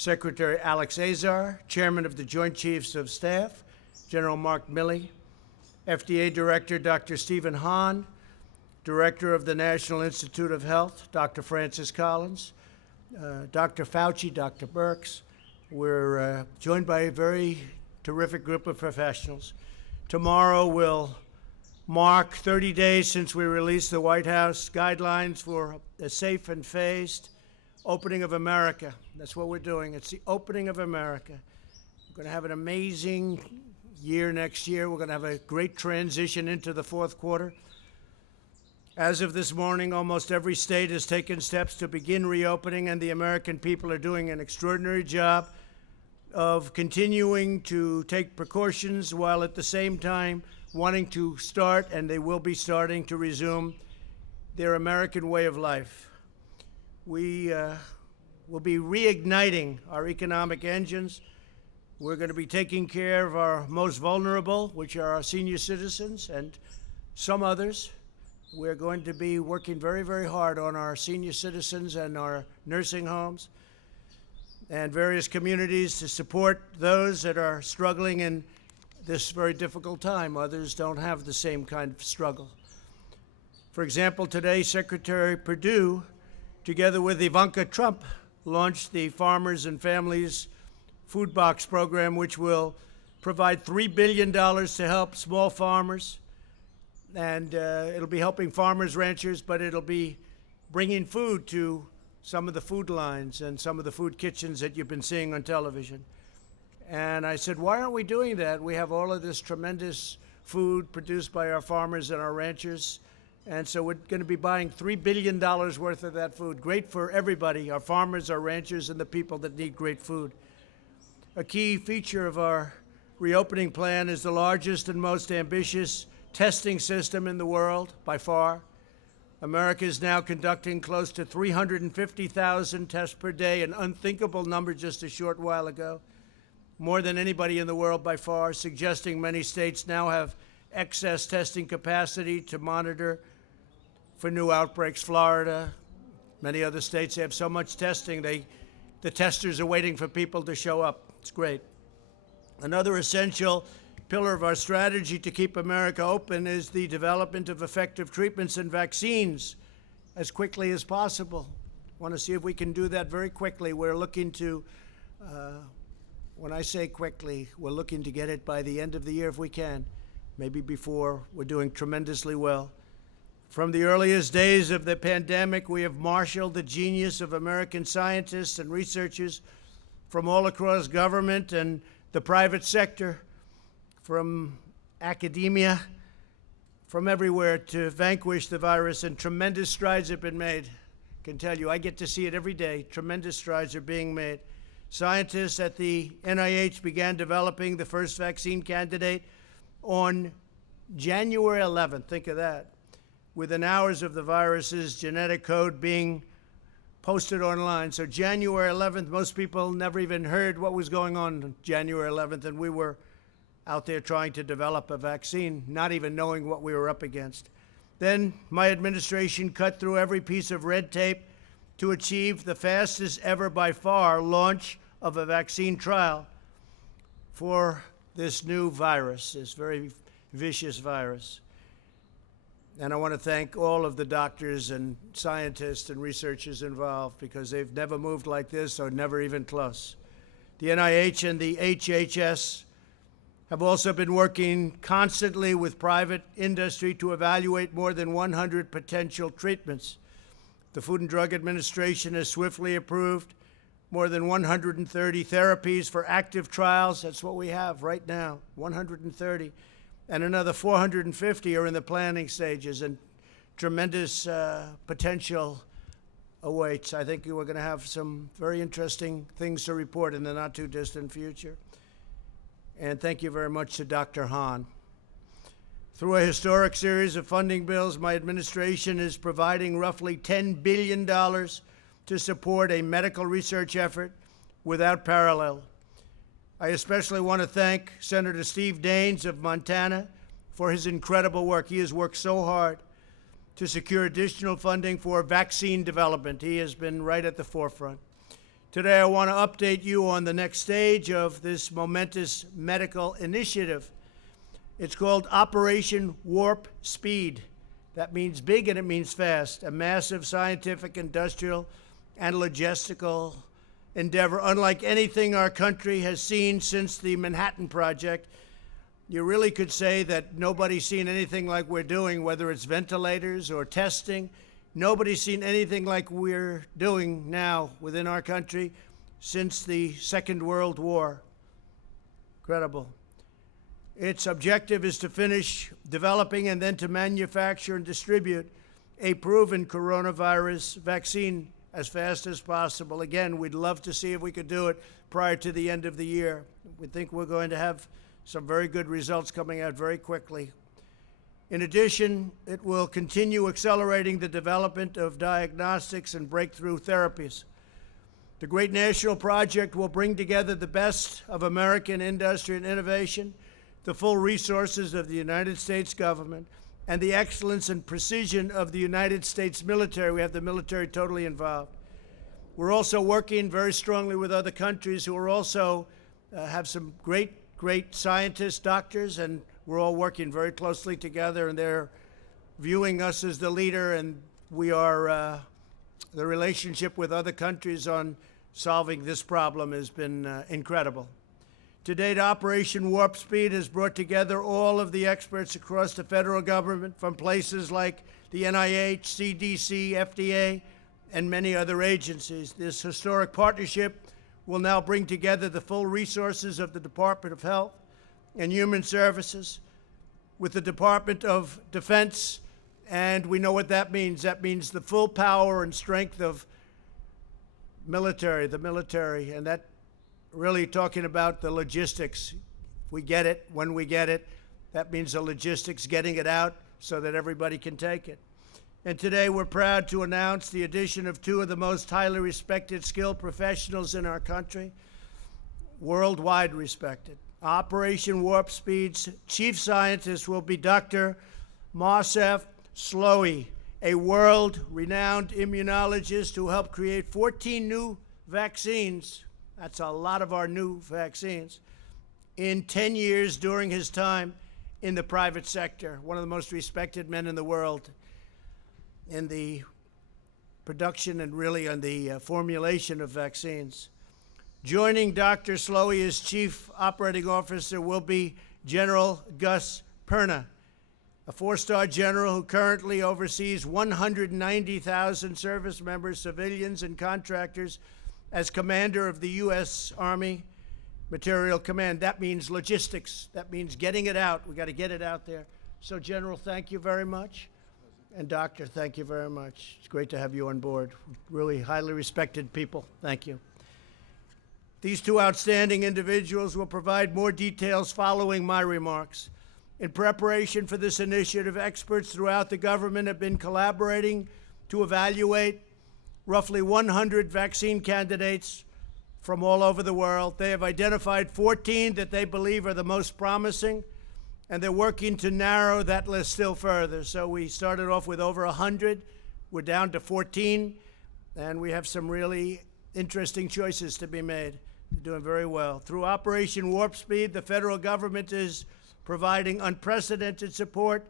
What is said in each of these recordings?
Secretary Alex Azar, Chairman of the Joint Chiefs of Staff, General Mark Milley, FDA Director Dr. Stephen Hahn, Director of the National Institute of Health, Dr. Francis Collins, Dr. Fauci, Dr. Birx. We're joined by a very terrific group of professionals. Tomorrow will mark 30 days since we released the White House guidelines for a safe and phased opening of America. That's what we're doing. It's the opening of America. We're going to have an amazing year next year. We're going to have a great transition into the fourth quarter. As of this morning, almost every state has taken steps to begin reopening, and the American people are doing an extraordinary job of continuing to take precautions while at the same time wanting to start, and they will be starting to resume their American way of life. We will be reigniting our economic engines. We're going to be taking care of our most vulnerable, which are our senior citizens and some others. We're going to be working very, very hard on our senior citizens and our nursing homes and various communities to support those that are struggling in this very difficult time. Others don't have the same kind of struggle. For example, today, Secretary Perdue, together with Ivanka Trump, launched the Farmers and Families Food Box Program, which will provide $3 billion to help small farmers. And it'll be helping farmers, ranchers, but it'll be bringing food to some of the food lines and some of the food kitchens that you've been seeing on television. And I said, why aren't we doing that? We have all of this tremendous food produced by our farmers and our ranchers. And so we're going to be buying $3 billion worth of that food. Great for everybody, our farmers, our ranchers, and the people that need great food. A key feature of our reopening plan is the largest and most ambitious testing system in the world, by far. America is now conducting close to 350,000 tests per day, an unthinkable number just a short while ago. More than anybody in the world by far, suggesting many states now have excess testing capacity to monitor for new outbreaks. Florida, many other states have so much testing, the testers are waiting for people to show up. It's great. Another essential pillar of our strategy to keep America open is the development of effective treatments and vaccines as quickly as possible. I want to see if we can do that very quickly. We're looking to, when I say quickly, we're looking to get it by the end of the year if we can, maybe before. We're doing tremendously well. From the earliest days of the pandemic, we have marshaled the genius of American scientists and researchers from all across government and the private sector, from academia, from everywhere, to vanquish the virus, and tremendous strides have been made. I can tell you, I get to see it every day. Tremendous strides are being made. Scientists at the NIH began developing the first vaccine candidate on January 11th. Think of that. Within hours of the virus's genetic code being posted online. So January 11th, most people never even heard what was going on January 11th, and we were out there trying to develop a vaccine, not even knowing what we were up against. Then my administration cut through every piece of red tape to achieve the fastest ever by far launch of a vaccine trial for this new virus, this very vicious virus. And I want to thank all of the doctors and scientists and researchers involved, because they've never moved like this, or never even close. The NIH and the HHS have also been working constantly with private industry to evaluate more than 100 potential treatments. The Food and Drug Administration has swiftly approved more than 130 therapies for active trials. That's what we have right now, 130. And another 450 are in the planning stages, and tremendous potential awaits. I think we're going to have some very interesting things to report in the not-too-distant future. And thank you very much to Dr. Hahn. Through a historic series of funding bills, my administration is providing roughly $10 billion to support a medical research effort without parallel. I especially want to thank Senator Steve Daines of Montana for his incredible work. He has worked so hard to secure additional funding for vaccine development. He has been right at the forefront. Today, I want to update you on the next stage of this momentous medical initiative. It's called Operation Warp Speed. That means big and it means fast. A massive scientific, industrial, and logistical endeavor unlike anything our country has seen since the Manhattan Project. You really could say that nobody's seen anything like we're doing, whether it's ventilators or testing. Nobody's seen anything like we're doing now within our country since the Second World War. Incredible. Its objective is to finish developing and then to manufacture and distribute a proven coronavirus vaccine as fast as possible. Again, we'd love to see if we could do it prior to the end of the year. We think we're going to have some very good results coming out very quickly. In addition, it will continue accelerating the development of diagnostics and breakthrough therapies. The great national project will bring together the best of American industry and innovation, the full resources of the United States government, and the excellence and precision of the United States military. We have the military totally involved. We're also working very strongly with other countries who are also have some great scientists, doctors, and we're all working very closely together, and they're viewing us as the leader, and we are, the relationship with other countries on solving this problem has been incredible. To date, Operation Warp Speed has brought together all of the experts across the federal government from places like the NIH, CDC, FDA, and many other agencies. This historic partnership will now bring together the full resources of the Department of Health and Human Services with the Department of Defense, and we know what that means. That means the full power and strength of the military, and that really talking about the logistics. We get it when we get it. That means the logistics, getting it out so that everybody can take it. And today we're proud to announce the addition of two of the most highly respected, skilled professionals in our country, worldwide respected. Operation Warp Speed's chief scientist will be Dr. Moncef Slaoui, a world-renowned immunologist who helped create 14 new vaccines. That's a lot of our new vaccines in 10 years during his time in the private sector, one of the most respected men in the world in the production and really on the formulation of vaccines. Joining Dr. Slaoui as Chief Operating Officer will be General Gus Perna, a four-star general who currently oversees 190,000 service members, civilians, and contractors as commander of the U.S. Army Material Command. That means logistics. That means getting it out. We got to get it out there. So, General, thank you very much. And Doctor, thank you very much. It's great to have you on board. Really highly respected people. Thank you. These two outstanding individuals will provide more details following my remarks. In preparation for this initiative, experts throughout the government have been collaborating to evaluate roughly 100 vaccine candidates from all over the world. They have identified 14 that they believe are the most promising, and they're working to narrow that list still further. So we started off with over 100. We're down to 14, and we have some really interesting choices to be made. They're doing very well. Through Operation Warp Speed, the federal government is providing unprecedented support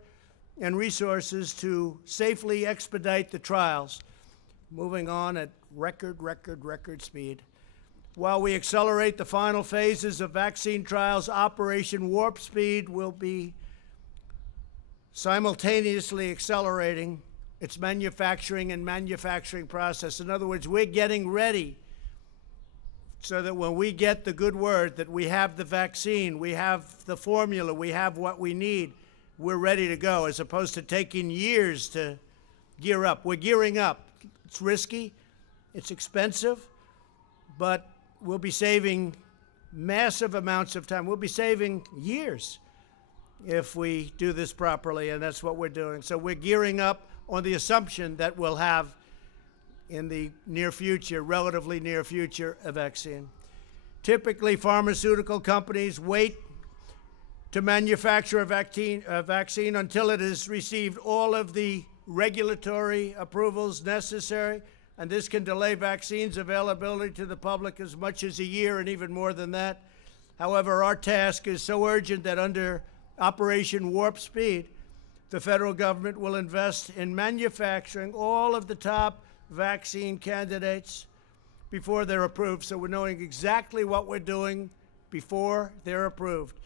and resources to safely expedite the trials, moving on at record speed. While we accelerate the final phases of vaccine trials, Operation Warp Speed will be simultaneously accelerating its manufacturing process. In other words, we're getting ready so that when we get the good word that we have the vaccine, we have the formula, we have what we need, we're ready to go, as opposed to taking years to gear up. We're gearing up. It's risky, it's expensive, but we'll be saving massive amounts of time. We'll be saving years if we do this properly, and that's what we're doing. So we're gearing up on the assumption that we'll have in the near future, relatively near future, a vaccine. Typically, pharmaceutical companies wait to manufacture a vaccine until it has received all of the regulatory approvals necessary, and this can delay vaccines availability to the public as much as a year and even more than that. However, our task is so urgent that under Operation Warp Speed, the federal government will invest in manufacturing all of the top vaccine candidates before they're approved. So we're knowing exactly what we're doing before they're approved.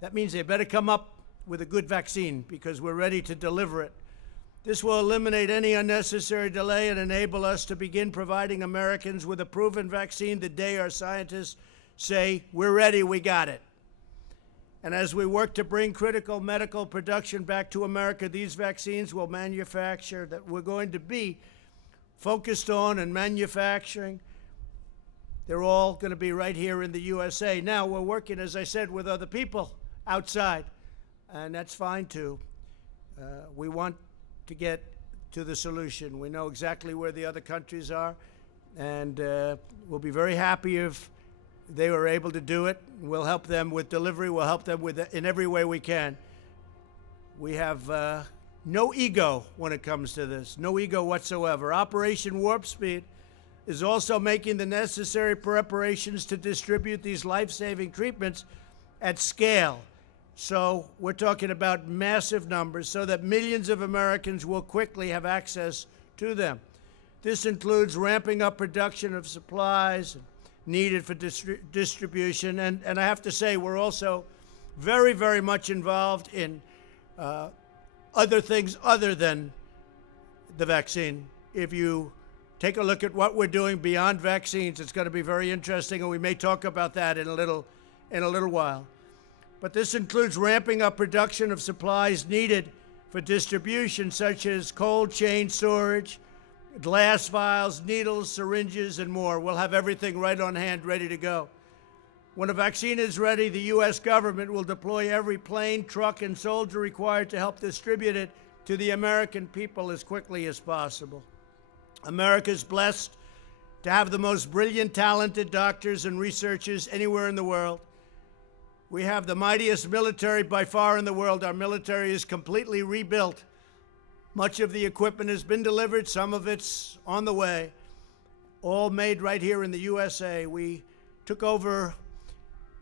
That means they better come up with a good vaccine because we're ready to deliver it. This will eliminate any unnecessary delay and enable us to begin providing Americans with a proven vaccine the day our scientists say, we're ready, we got it. And as we work to bring critical medical production back to America, these vaccines will manufacture that we're going to be focused on and manufacturing. They're all going to be right here in the USA. Now, we're working, as I said, with other people outside, and that's fine, too. We want to get to the solution. We know exactly where the other countries are, and we'll be very happy if they were able to do it. We'll help them with delivery. We'll help them with in every way we can. We have no ego when it comes to this, no ego whatsoever. Operation Warp Speed is also making the necessary preparations to distribute these life-saving treatments at scale. So we're talking about massive numbers so that millions of Americans will quickly have access to them. This includes ramping up production of supplies needed for distribution. And I have to say, we're also very, very much involved in other things other than the vaccine. If you take a look at what we're doing beyond vaccines, it's going to be very interesting, and we may talk about that in a little while. But this includes ramping up production of supplies needed for distribution, such as cold chain storage, glass vials, needles, syringes, and more. We'll have everything right on hand, ready to go. When a vaccine is ready, the U.S. government will deploy every plane, truck, and soldier required to help distribute it to the American people as quickly as possible. America is blessed to have the most brilliant, talented doctors and researchers anywhere in the world. We have the mightiest military by far in the world. Our military is completely rebuilt. Much of the equipment has been delivered. Some of it's on the way, all made right here in the USA. We took over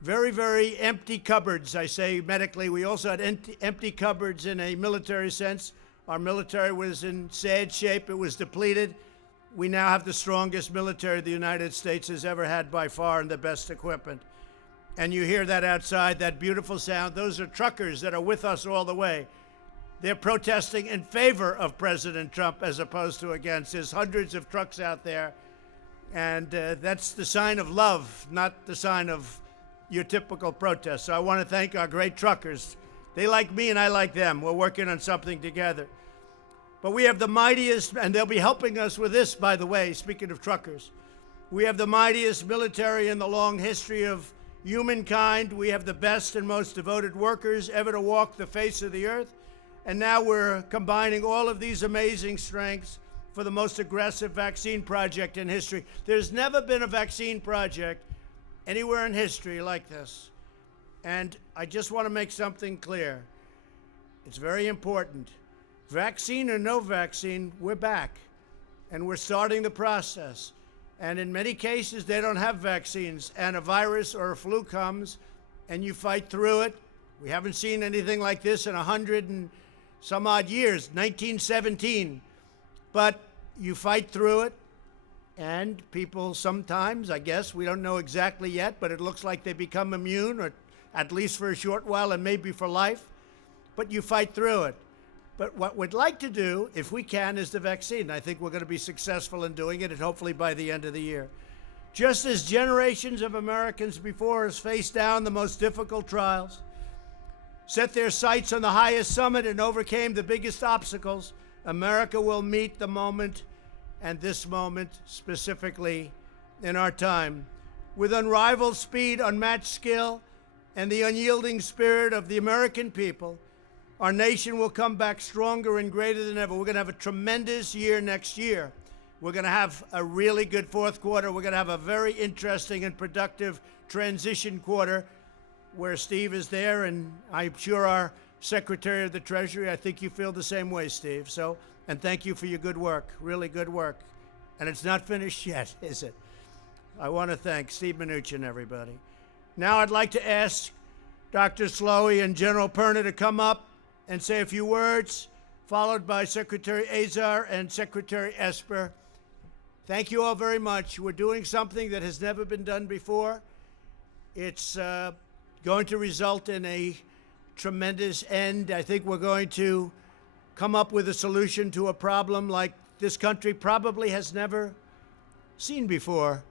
very, very empty cupboards, I say medically. We also had empty cupboards in a military sense. Our military was in sad shape. It was depleted. We now have the strongest military the United States has ever had by far and the best equipment. And you hear that outside, that beautiful sound. Those are truckers that are with us all the way. They're protesting in favor of President Trump as opposed to against. There's hundreds of trucks out there, and that's the sign of love, not the sign of your typical protest. So I want to thank our great truckers. They like me and I like them. We're working on something together. But we have the mightiest, and they'll be helping us with this, by the way, speaking of truckers. We have the mightiest military in the long history of humankind. We have the best and most devoted workers ever to walk the face of the earth. And now we're combining all of these amazing strengths for the most aggressive vaccine project in history. There's never been a vaccine project anywhere in history like this. And I just want to make something clear. It's very important. Vaccine or no vaccine, we're back. And we're starting the process. And in many cases, they don't have vaccines. And a virus or a flu comes, and you fight through it. We haven't seen anything like this in 100 and some odd years, 1917. But you fight through it, and people sometimes, I guess, we don't know exactly yet, but it looks like they become immune, or at least for a short while and maybe for life. But you fight through it. But what we'd like to do, if we can, is the vaccine. I think we're going to be successful in doing it, and hopefully by the end of the year. Just as generations of Americans before us faced down the most difficult trials, set their sights on the highest summit, and overcame the biggest obstacles, America will meet the moment, and this moment specifically in our time, with unrivaled speed, unmatched skill, and the unyielding spirit of the American people. Our nation will come back stronger and greater than ever. We're going to have a tremendous year next year. We're going to have a really good fourth quarter. We're going to have a very interesting and productive transition quarter where Steve is there, and I'm sure our Secretary of the Treasury, I think you feel the same way, Steve. So, and thank you for your good work, really good work. And it's not finished yet, is it? I want to thank Steve Mnuchin and everybody. Now I'd like to ask Dr. Slowy and General Perna to come up and say a few words, followed by Secretary Azar and Secretary Esper. Thank you all very much. We're doing something that has never been done before. It's going to result in a tremendous end. I think we're going to come up with a solution to a problem like this country probably has never seen before.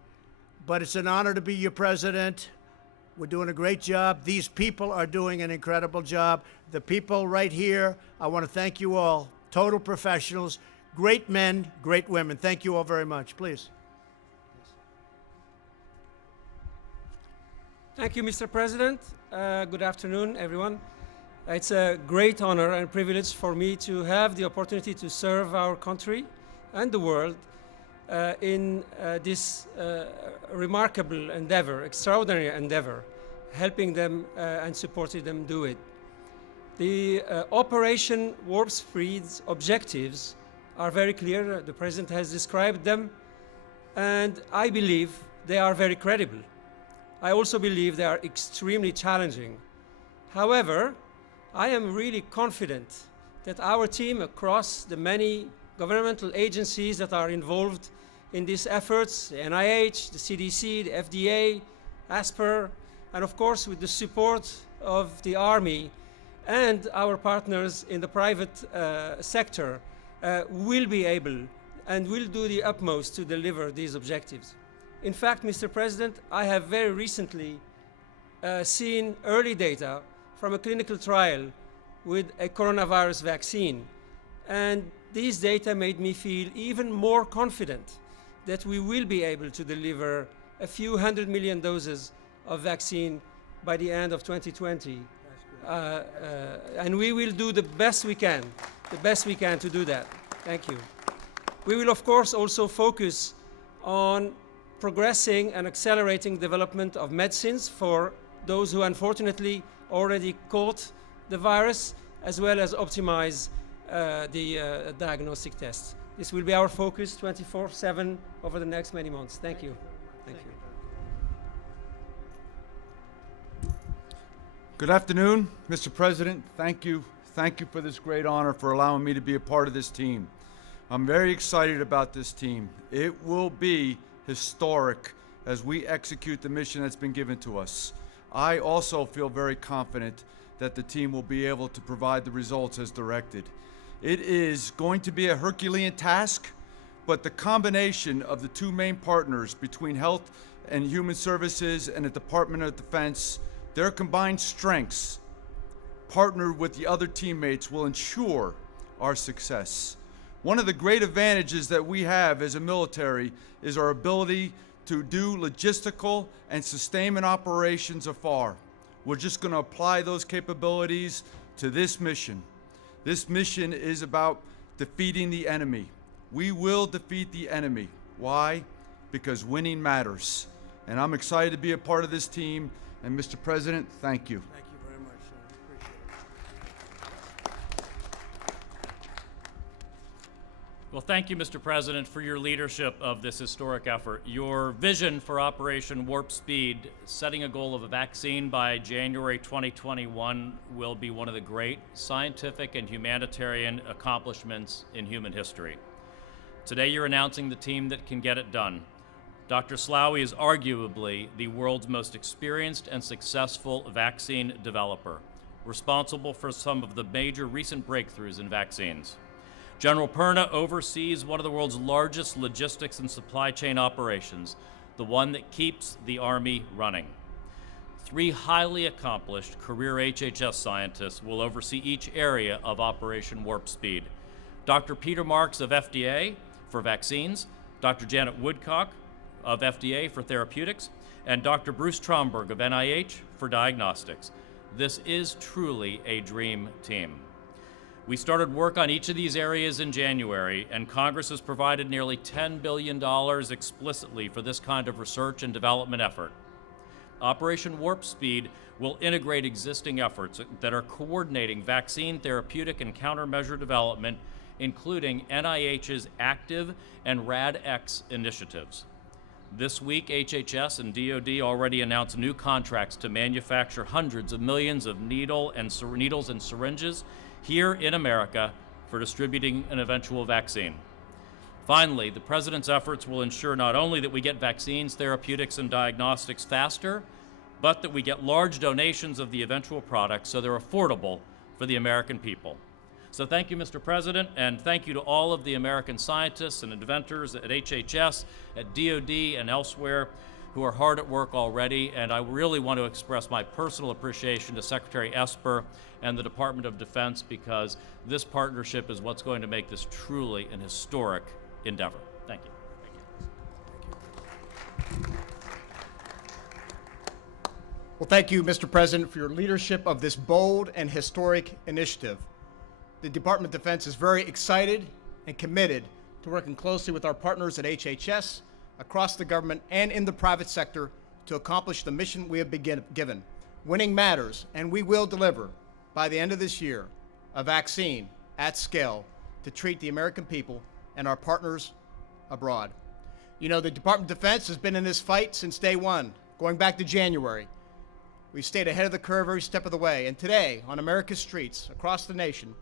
But it's an honor to be your president. We're doing a great job. These people are doing an incredible job. The people right here, I want to thank you all. Total professionals, great men, great women. Thank you all very much. Please. Thank you, Mr. President. Good afternoon, everyone. It's a great honor and privilege for me to have the opportunity to serve our country and the world in this remarkable endeavor, extraordinary endeavor, helping them and supporting them do it. The Operation Warp Speed's objectives are very clear. The President has described them, and I believe they are very credible. I also believe they are extremely challenging. However, I am really confident that our team across the many governmental agencies that are involved in these efforts, the NIH, the CDC, the FDA, ASPR, and of course with the support of the Army and our partners in the private sector, will be able and will do the utmost to deliver these objectives. In fact, Mr. President, I have very recently seen early data from a clinical trial with a coronavirus vaccine. And these data made me feel even more confident that we will be able to deliver a few 100 million doses of vaccine by the end of 2020. And we will do the best we can to do that. Thank you. We will, of course, also focus on progressing and accelerating development of medicines for those who unfortunately already caught the virus, as well as optimize the diagnostic tests. This will be our focus 24/7 over the next many months. Thank you. Thank you. Good afternoon, Mr. President. Thank you. Thank you for this great honor for allowing me to be a part of this team. I'm very excited about this team. It will be historic as we execute the mission that's been given to us. I also feel very confident that the team will be able to provide the results as directed. It is going to be a Herculean task, but the combination of the two main partners between Health and Human Services and the Department of Defense, their combined strengths, partnered with the other teammates, will ensure our success. One of the great advantages that we have as a military is our ability to do logistical and sustainment operations afar. We're just going to apply those capabilities to this mission. This mission is about defeating the enemy. We will defeat the enemy. Why? Because winning matters. And I'm excited to be a part of this team. And Mr. President, thank you. Thank you very much, Appreciate it. Well, thank you, Mr. President, for your leadership of this historic effort. Your vision for Operation Warp Speed, setting a goal of a vaccine by January 2021, will be one of the great scientific and humanitarian accomplishments in human history. Today, you're announcing the team that can get it done. Dr. Slowy is arguably the world's most experienced and successful vaccine developer, responsible for some of the major recent breakthroughs in vaccines. General Perna oversees one of the world's largest logistics and supply chain operations, the one that keeps the Army running. 3 highly accomplished career HHS scientists will oversee each area of Operation Warp Speed. Dr. Peter Marks of FDA for vaccines, Dr. Janet Woodcock of FDA for therapeutics, and Dr. Bruce Tromberg of NIH for diagnostics. This is truly a dream team. We started work on each of these areas in January, and Congress has provided nearly $10 billion explicitly for this kind of research and development effort. Operation Warp Speed will integrate existing efforts that are coordinating vaccine, therapeutic, and countermeasure development including NIH's ACTIVE and RADx initiatives. This week, HHS and DoD already announced new contracts to manufacture hundreds of millions of needles and syringes here in America for distributing an eventual vaccine. Finally, the President's efforts will ensure not only that we get vaccines, therapeutics, and diagnostics faster, but that we get large donations of the eventual products so they're affordable for the American people. So thank you, Mr. President, and thank you to all of the American scientists and inventors at HHS, at DoD, and elsewhere who are hard at work already. And I really want to express my personal appreciation to Secretary Esper and the Department of Defense, because this partnership is what's going to make this truly an historic endeavor. Thank you. Well, thank you, Mr. President, for your leadership of this bold and historic initiative. The Department of Defense is very excited and committed to working closely with our partners at HHS, across the government, and in the private sector to accomplish the mission we have been given. Winning matters, and we will deliver, by the end of this year, a vaccine at scale to treat the American people and our partners abroad. You know, the Department of Defense has been in this fight since day one, going back to January. We've stayed ahead of the curve every step of the way, and today, on America's streets across the nation,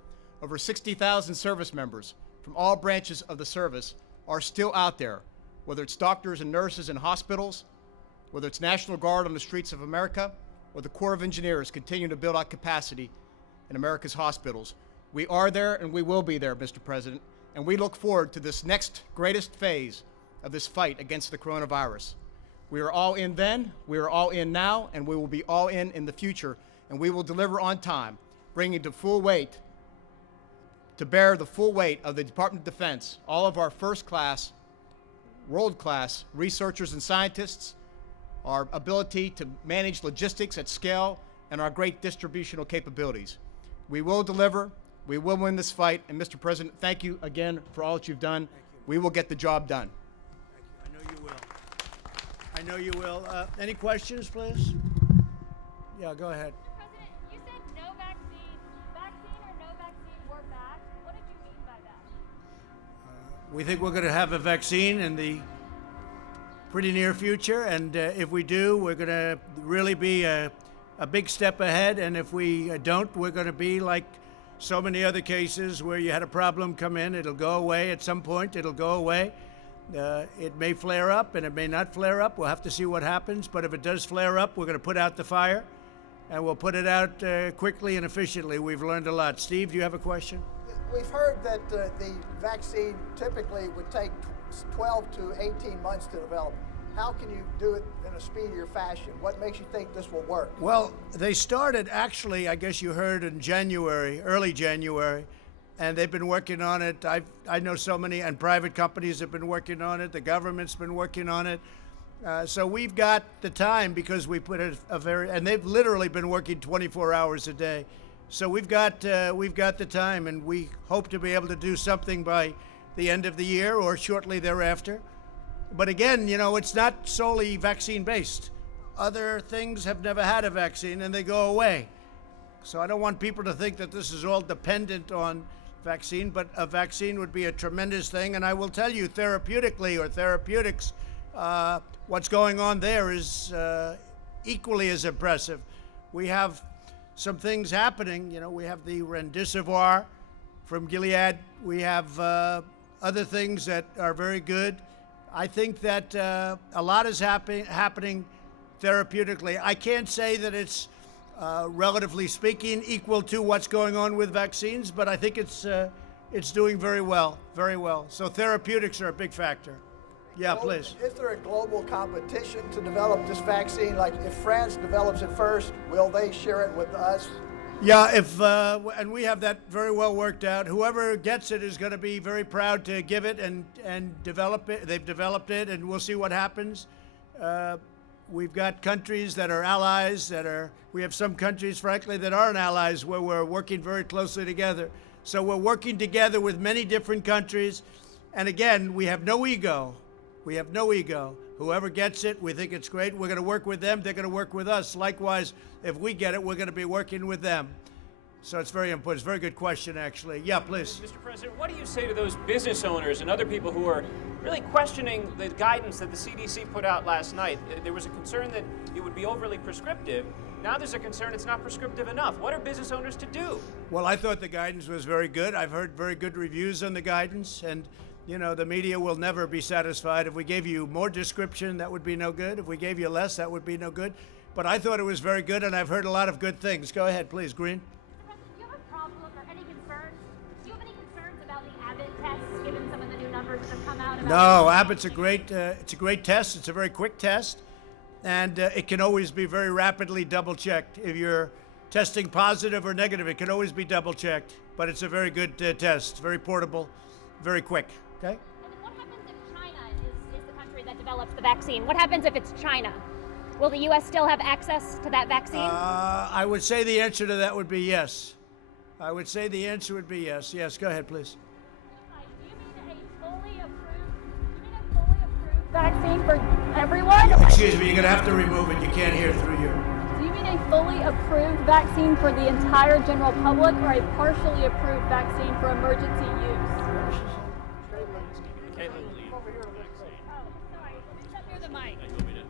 over 60,000 service members from all branches of the service are still out there, whether it's doctors and nurses in hospitals, whether it's National Guard on the streets of America, or the Corps of Engineers continuing to build out capacity in America's hospitals. We are there and we will be there, Mr. President, and we look forward to this next greatest phase of this fight against the coronavirus. We are all in then, we are all in now, and we will be all in the future, and we will deliver on time, bringing to bear the full weight of the Department of Defense, all of our first-class, world-class researchers and scientists, our ability to manage logistics at scale, and our great distributional capabilities. We will deliver, we will win this fight, and Mr. President, thank you again for all that you've done. We will get the job done. Thank you. I know you will. I know you will. Any questions, please? Yeah, go ahead. President, you said no vaccine or no vaccine, we're back. What did you mean by that? We think we're going to have a vaccine in the pretty near future, and if we do, we're going to really be a big step ahead, and if we don't, we're going to be like so many other cases where you had a problem come in, it'll go away at some point, it'll go away. It may flare up and it may not flare up. We'll have to see what happens, but if it does flare up, we're going to put out the fire, and we'll put it out quickly and efficiently. We've learned a lot. Steve, do you have a question? We've heard that the vaccine typically would take 12 to 18 months to develop. How can you do it in a speedier fashion? What makes you think this will work? Well, they started actually, I guess you heard, in January, early January, and they've been working on it. I know so many, and private companies have been working on it. The government's been working on it. So we've got the time because we put and they've literally been working 24 hours a day. So we've got the time, and we hope to be able to do something by the end of the year or shortly thereafter. But again, you know, it's not solely vaccine-based. Other things have never had a vaccine, and they go away. So I don't want people to think that this is all dependent on vaccine, but a vaccine would be a tremendous thing. And I will tell you, therapeutically or therapeutics, what's going on there is equally as impressive. We have some things happening. You know, we have the remdesivir from Gilead. We have other things that are very good. I think that a lot is happening therapeutically. I can't say that it's, relatively speaking, equal to what's going on with vaccines, but I think it's doing very well, very well. So therapeutics are a big factor. Yeah, please. Is there a global competition to develop this vaccine? Like if France develops it first, will they share it with us? Yeah, and we have that very well worked out. Whoever gets it is going to be very proud to give it and develop it. They've developed it, and we'll see what happens. We've got countries that are allies we have some countries, frankly, that aren't allies where we're working very closely together. So we're working together with many different countries. And again, we have no ego. We have no ego. Whoever gets it, we think it's great. We're going to work with them. They're going to work with us. Likewise, if we get it, we're going to be working with them. So it's very important. It's a very good question, actually. Yeah, please. Mr. President, what do you say to those business owners and other people who are really questioning the guidance that the CDC put out last night? There was a concern that it would be overly prescriptive. Now there's a concern it's not prescriptive enough. What are business owners to do? Well, I thought the guidance was very good. I've heard very good reviews on the guidance, and you know, the media will never be satisfied. If we gave you more description, that would be no good. If we gave you less, that would be no good. But I thought it was very good, and I've heard a lot of good things. Go ahead, please, Green. Mr. President, do you have a problem or any concerns? Do you have any concerns about the Abbott tests, given some of the new numbers that have come out? No, Abbott's a great. It's a great test. It's a very quick test, and it can always be very rapidly double-checked. If you're testing positive or negative, it can always be double-checked. But it's a very good test. Very portable, very quick. Okay. And then what happens if China is the country that develops the vaccine? What happens if it's China? Will the U.S. still have access to that vaccine? I would say the answer to that would be yes. I would say the answer would be yes. Yes, go ahead, please. Do you mean a fully approved vaccine for everyone? Excuse me, you're going to have to remove it. You can't hear through you. Do you mean a fully approved vaccine for the entire general public or a partially approved vaccine for emergency use?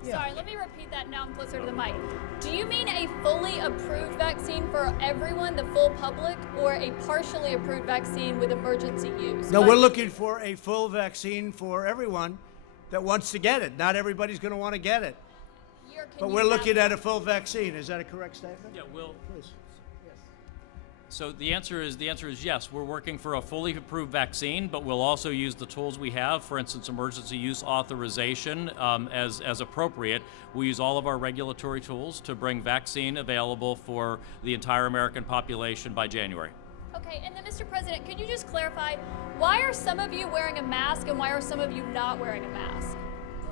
Sorry, let me repeat that. Now I'm closer to the mic. Do you mean a fully approved vaccine for everyone, the full public, or a partially approved vaccine with emergency use? No, we're looking for a full vaccine for everyone that wants to get it. Not everybody's going to want to get it. But we're looking at a full vaccine. Is that a correct statement? Yeah, Will. Please. So the answer is yes. We're working for a fully approved vaccine, but we'll also use the tools we have, for instance, emergency use authorization as appropriate. We use all of our regulatory tools to bring vaccine available for the entire American population by January. Okay, and then Mr. President, could you just clarify, why are some of you wearing a mask and why are some of you not wearing a mask?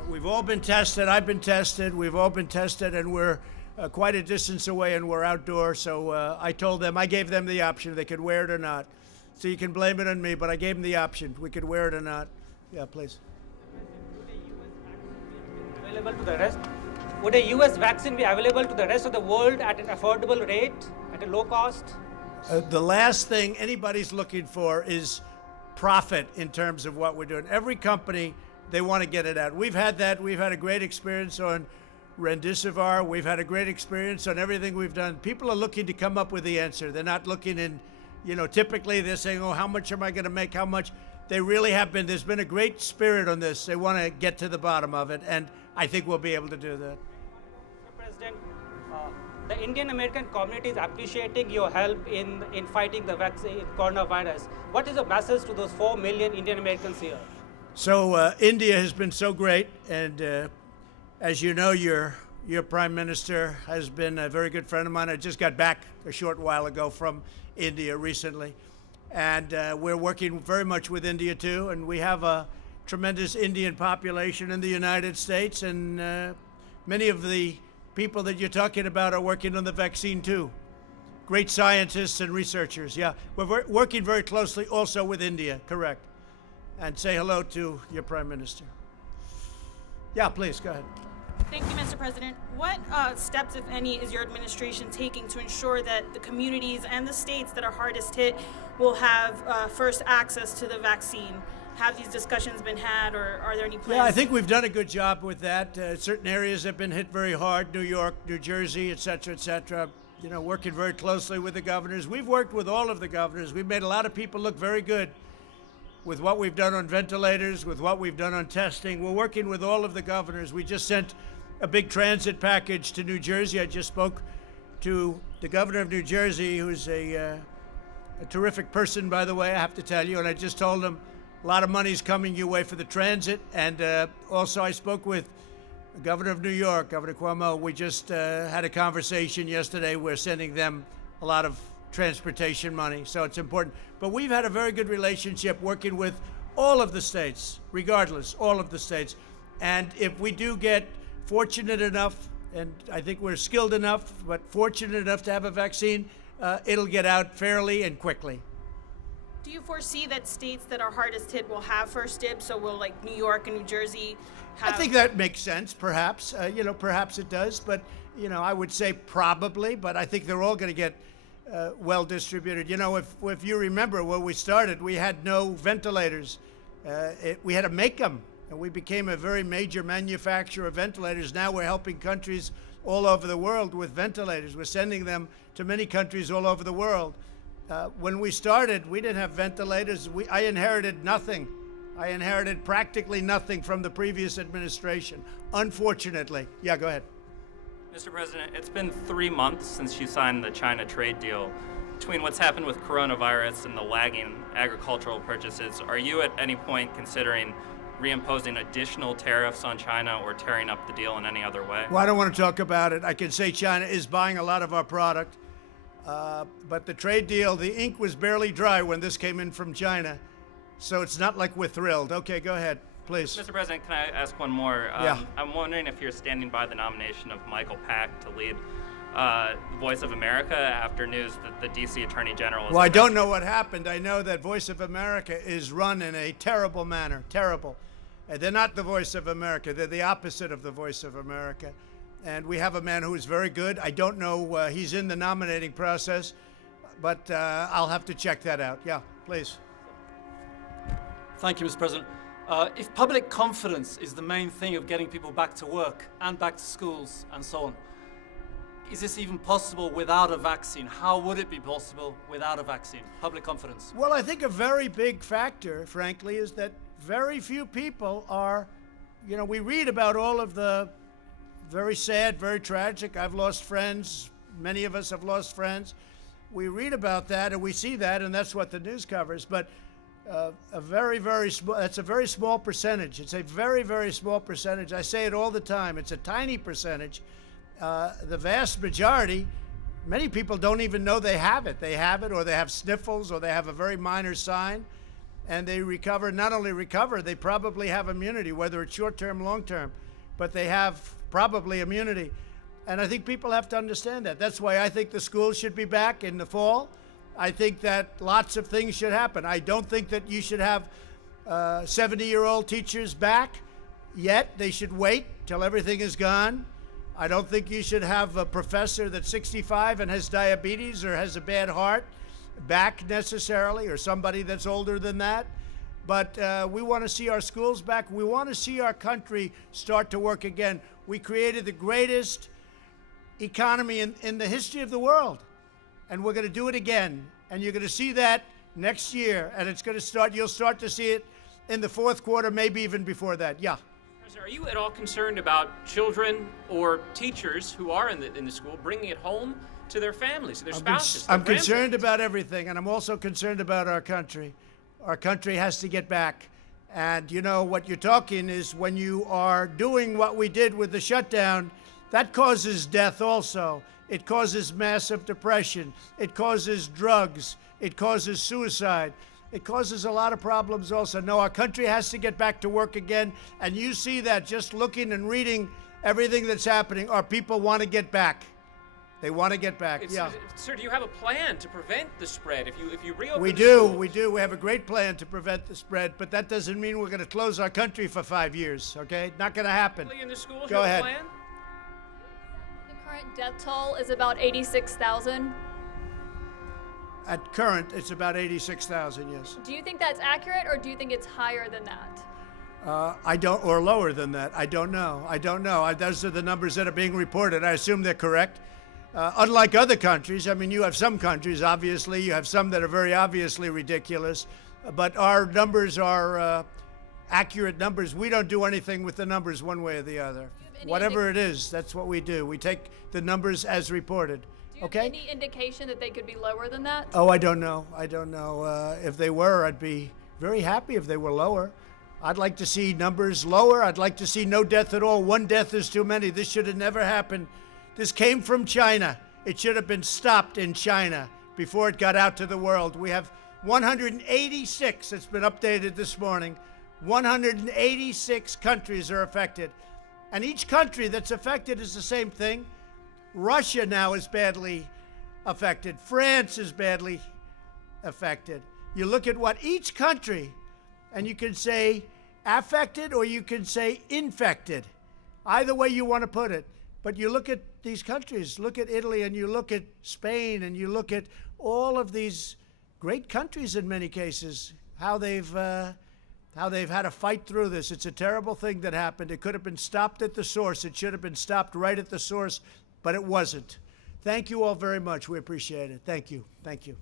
We've all been tested. I've been tested. We've all been tested, and we're quite a distance away, and we're outdoors. So I gave them the option. They could wear it or not. So you can blame it on me, but I gave them the option. We could wear it or not. Yeah, please. Would a U.S. vaccine be available to the rest of the world at an affordable rate, at a low cost? The last thing anybody's looking for is profit in terms of what we're doing. Every company, they want to get it out. We've had that. We've had a great experience on Remdesivir. We've had a great experience on everything we've done. People are looking to come up with the answer. They're not looking in, typically they're saying, oh, how much am I going to make? How much? They really have been. There's been a great spirit on this. They want to get to the bottom of it, and I think we'll be able to do that. Mr. President, the Indian American community is appreciating your help in fighting the vaccine, coronavirus. What is the message to those 4 million Indian Americans here? So India has been so great, and as you know, your prime minister has been a very good friend of mine. I just got back a short while ago from India recently, and we're working very much with India too. And we have a tremendous Indian population in the United States, and many of the people that you're talking about are working on the vaccine too. Great scientists and researchers. Yeah, we're working very closely also with India. Correct. And say hello to your prime minister. Yeah, please go ahead. Thank you, Mr. President. What steps, if any, is your administration taking to ensure that the communities and the states that are hardest hit will have first access to the vaccine? Have these discussions been had, or are there any plans? Yeah, I think we've done a good job with that. Certain areas have been hit very hard, New York, New Jersey, et cetera, working very closely with the governors. We've worked with all of the governors. We've made a lot of people look very good with what we've done on ventilators, with what we've done on testing. We're working with all of the governors. We just sent a big transit package to New Jersey. I just spoke to the governor of New Jersey, who's a terrific person, by the way, I have to tell you, and I just told him a lot of money's coming your way for the transit. And also I spoke with the governor of New York, Governor Cuomo. We just had a conversation yesterday. We're sending them a lot of transportation money, so it's important. But we've had a very good relationship working with all of the states, regardless, all of the states. And if we do get fortunate enough, and I think we're skilled enough, but fortunate enough to have a vaccine, it'll get out fairly and quickly. Do you foresee that states that are hardest hit will have first dibs? So will like New York and New Jersey have? I think that makes sense, perhaps. Perhaps it does, but I would say probably. But I think they're all going to get well distributed. You know, if you remember when we started, we had no ventilators. We had to make them, and we became a very major manufacturer of ventilators. Now we're helping countries all over the world with ventilators. We're sending them to many countries all over the world. When we started, we didn't have ventilators. I inherited nothing. I inherited practically nothing from the previous administration, unfortunately. Yeah, go ahead. Mr. President, it's been 3 months since you signed the China trade deal. Between what's happened with coronavirus and the lagging agricultural purchases, are you at any point considering reimposing additional tariffs on China or tearing up the deal in any other way? Well, I don't want to talk about it. I can say China is buying a lot of our product. But the trade deal, the ink was barely dry when this came in from China. So it's not like we're thrilled. Okay, go ahead, please. Mr. President, can I ask one more? Yeah. I'm wondering if you're standing by the nomination of Michael Pack to lead Voice of America after news that the D.C. Attorney General is... Well, I don't know what happened. I know that Voice of America is run in a terrible manner, terrible. They're not the Voice of America. They're the opposite of the Voice of America. And we have a man who is very good. I don't know, he's in the nominating process, but I'll have to check that out. Yeah, please. Thank you, Mr. President. If public confidence is the main thing of getting people back to work and back to schools and so on, is this even possible without a vaccine? How would it be possible without a vaccine? Public confidence. Well, I think a very big factor, frankly, is that very few people are, you know, we read about all of the very sad, very tragic. I've lost friends. Many of us have lost friends. We read about that and we see that, and that's what the news covers. But a very, very small, that's a very small percentage. It's a very, very small percentage. I say it all the time. It's a tiny percentage. The vast majority, many people don't even know they have it. They have it, or they have sniffles, or they have a very minor sign, and they recover. Not only recover, they probably have immunity, whether it's short-term, long-term, but they have probably immunity. And I think people have to understand that. That's why I think the schools should be back in the fall. I think that lots of things should happen. I don't think that you should have 70-year-old teachers back yet. They should wait till everything is gone. I don't think you should have a professor that's 65 and has diabetes or has a bad heart back necessarily, or somebody that's older than that. But we want to see our schools back. We want to see our country start to work again. We created the greatest economy in the history of the world, and we're going to do it again. And you're going to see that next year, and it's going to start. You'll start to see it in the fourth quarter, maybe even before that. Yeah. President, are you at all concerned about children or teachers who are in the school bringing it home to their families, their spouses? I'm concerned about everything, and I'm also concerned about our country. Our country has to get back. And you know, what you're talking is when you are doing what we did with the shutdown, that causes death also. It causes massive depression. It causes drugs. It causes suicide. It causes a lot of problems also. No, our country has to get back to work again. And you see that just looking and reading everything that's happening. Our people want to get back. They want to get back. Yeah. Sir, do you have a plan to prevent the spread if you reopen We the do. schools? We do. We have a great plan to prevent the spread, but that doesn't mean we're going to close our country for 5 years, okay? Not going to happen. In the schools, Go you have ahead. a plan? The current death toll is about 86,000. At current, it's about 86,000, yes. Do you think that's accurate, or do you think it's higher than that? I don't, or lower than that. I don't know. I don't know. Those are the numbers that are being reported. I assume they're correct. Unlike other countries, I mean, you have some countries, obviously, you have some that are very obviously ridiculous, but our numbers are accurate numbers. We don't do anything with the numbers one way or the other. Whatever it is, that's what we do. We take the numbers as reported. Do you have any indication that they could be lower than that? Oh, I don't know. I don't know. If they were, I'd be very happy if they were lower. I'd like to see numbers lower. I'd like to see no death at all. One death is too many. This should have never happened. This came from China. It should have been stopped in China before it got out to the world. We have 186, it's been updated this morning. 186 countries are affected. And each country that's affected is the same thing. Russia now is badly affected. France is badly affected. You look at what each country, and you can say affected or you can say infected. Either way you want to put it. But you look at these countries, look at Italy, and you look at Spain, and you look at all of these great countries in many cases, how they've had to fight through this. It's a terrible thing that happened. It could have been stopped at the source. It should have been stopped right at the source, but it wasn't. Thank you all very much. We appreciate it. Thank you. Thank you.